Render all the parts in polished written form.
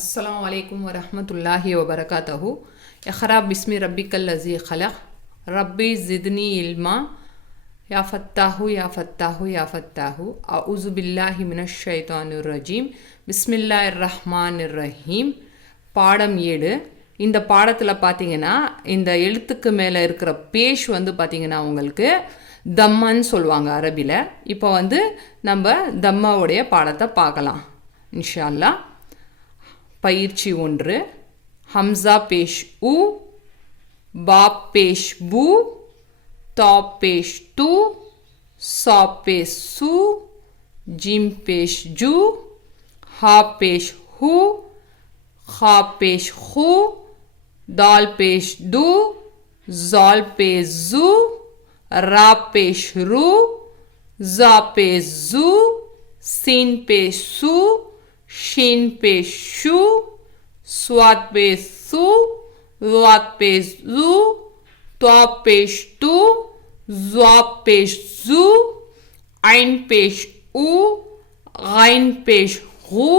अस्सलामु अलैकुम वरहमतुल्लाहि वबरकातहू। इक़रा बिस्मि रब्बिकल लज़ी ख़लक़ रब्बी ज़िदनी इल्मा या फ़त्ताहु या फ़त्ताहु या फ़त्ताहु अऊज़ु बिल्लाहि मिनश ஷைத்தானிர் ரஜீம் பிஸ்மில்லாஹிர் ரஹ்மானிர் ரஹீம். பாடம் 7. இந்த பாடத்தில் பார்த்தீங்கன்னா இந்த எழுத்துக்கு மேலே இருக்கிற பேஷ் பார்த்தீங்கன்னா உங்களுக்கு தம்மான்னு சொல்லுவாங்க அரபியில். இப்போ நம்ம தம்மாவுடைய பாடத்தை பார்க்கலாம் இன்ஷா அல்லாஹ். பயிற்சி 1. ஹம்சா பேஷ் உ, பா பேஷ் பு, தா பேஷ் து, சா பேஷ் சு, ஜிம் பேஷ் ஜு, ஹா பேஷ் ஹு, ஹா பேஷ் ஹு, दाल पेश दू, जाल पेश जू, रा पेश रू, जा पेश जू, सीन पेश सू, शीन पेश शू, स्वाद पेश सू, वाद पेश जू, त्वा पेश तू, ज़्वा पेश जू, आइन पेश ऊ, गाइन पेश गू,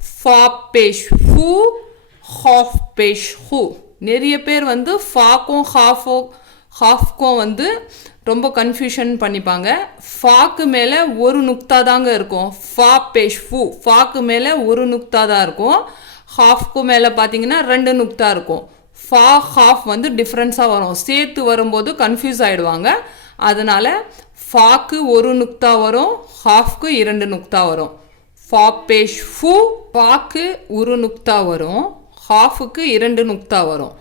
फा पेश फू, ஹாஃப் பேஷ் ஹூ. நிறைய பேர் ஃபாக்கும் ஹாஃப்க்கும் ரொம்ப கன்ஃபியூஷன் பண்ணிப்பாங்க. ஃபாக்கு மேலே ஒரு நுக்தா தாங்க இருக்கும். ஃபா பேஷ் ஃபூ ஃபாக்கு மேலே ஒரு நுக்தா தான் இருக்கும். ஹாஃப்க்கு மேலே பார்த்தீங்கன்னா 2 நுக்தா இருக்கும். ஃபா ஹாஃப் டிஃப்ரென்ஸாக வரும். சேர்த்து வரும்போது கன்ஃபியூஸ் ஆகிடுவாங்க. அதனால் ஃபாக்கு ஒரு நுக்தா வரும், ஹாஃப்க்கு 2 நுக்தா வரும். ஃபா பேஷ் ஃபூ ஃபாக்கு ஒரு நுக்தா வரும், ஹாஃபுக்கு 2 நுக்தா வரும்.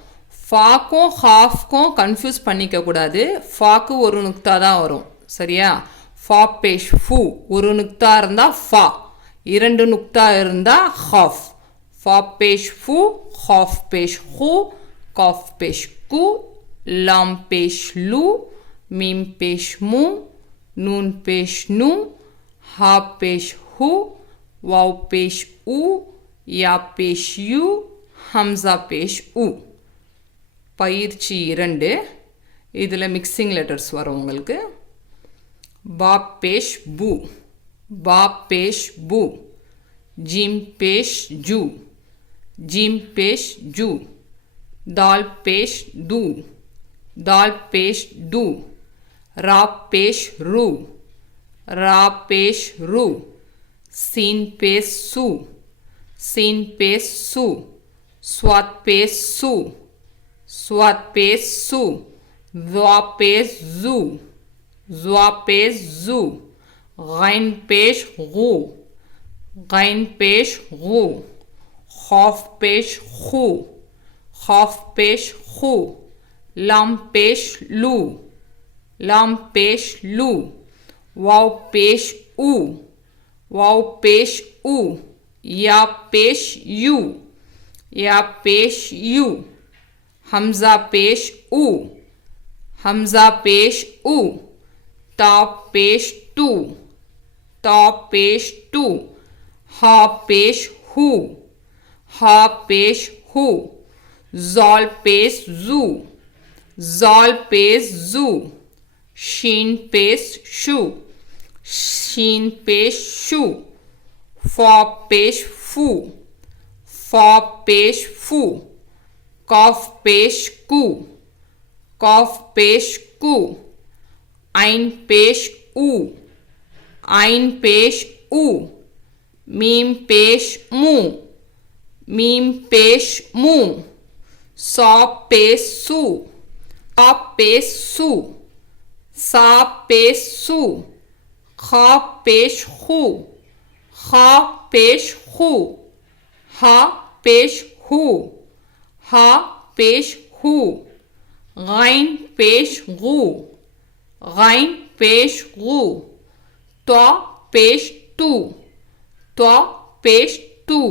ஃபாக்கும் ஹாஃப்க்கும் கன்ஃபியூஸ் பண்ணிக்க கூடாது. ஃபாக்கு ஒரு நுக்தா தான் வரும், சரியா? ஃபா பேஷ் ஃபூ ஒரு நுக்தா இருந்தால் ஃபா, 2 நுக்தா இருந்தால் ஹாஃப். ஃபா பேஷ் ஃபூ, ஹாஃப் பேஷ் ஹூ, காஃப் பேஷ் கு, லாம் பேஷ் லூ, மீம் பேஷ் மூ, நூன் பேஷ் நூ, ஹா பேஷ் ஹூ, வாவ் பேஷ் ஊ, யா பேஷ் யூ, ஹம்சா பேஷ் உ. பயிற்சி 2. இதில் மிக்சிங் லெட்டர்ஸ் வரும் உங்களுக்கு. பா பேஷ் பூ, பா பேஷ் பூ, ஜிம் பேஷ் ஜூ, ஜிம் பேஷ் ஜூ, தால் பேஷ் தூ, தால் பேஷ் தூ, ரா பேஷ் ரூ, ரா பேஷ் ரூ, சீன் பேஷ் சு, சீன் பேஷ் சு, स्वाद पेश सु, स्वाद पेश सु, ज़्वा पेश जू, ज़्वा पेश जू, गैन पेश गू, गैन पेश गू, खौफ पेश खू, खौफ पेश खू, लाम पेश लू, लाम पेश लू, वाव पेश ऊ, वाव पेश ऊ, या पेश यू, या पेश यू, हमजा पेश ऊ, हमजा पेश ऊ, ता पेश टू, ता पेश टू, हा पेश हू, हा पेश हू, ज़ाल पेश जू, ज़ाल पेश जू, शीन पेश शू, शीन पेश शू, फा पेश फू, फा पेश फू, कॉफ पेश कू, कॉफ पेश कू, आइन पेश ऊ, आइन पेश ऊ, मीम पेश मू, मीम पेश मू, सा पेश सू, सा पेश सू, सा पेश सू, खा पेश खू, खा पेश खू, हा पेश हू, हा पेश हू, गैन पेश गू, गैन पेश गू, त्वा पेश तू, त्वा पेश तू,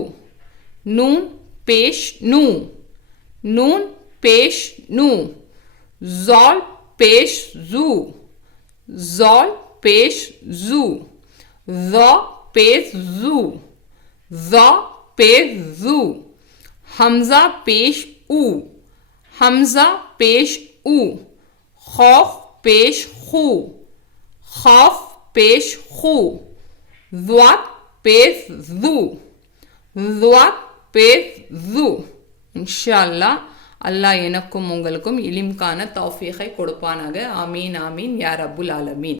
नून पेश नू, नून पेश नू, ज़ाल पेश जू, ज़ाल पेश जू, ज़ा पेश जू, ज़ा पेश जू, हमजा पेश ऊ, हमजा पेश ऊ, खौफ पेश खू, खौफ पेश खू, ज़्वाद पेश जू, ज़्वाद பேஃபு. இன்ஷா அல்லாஹ் அல்லாஹ் எனக்கும் உங்களுக்கும் இலிம்கான தௌஃபீகை கொடுப்பானாக. ஆமீன் ஆமீன் யா ரப்புல் ஆலமீன்.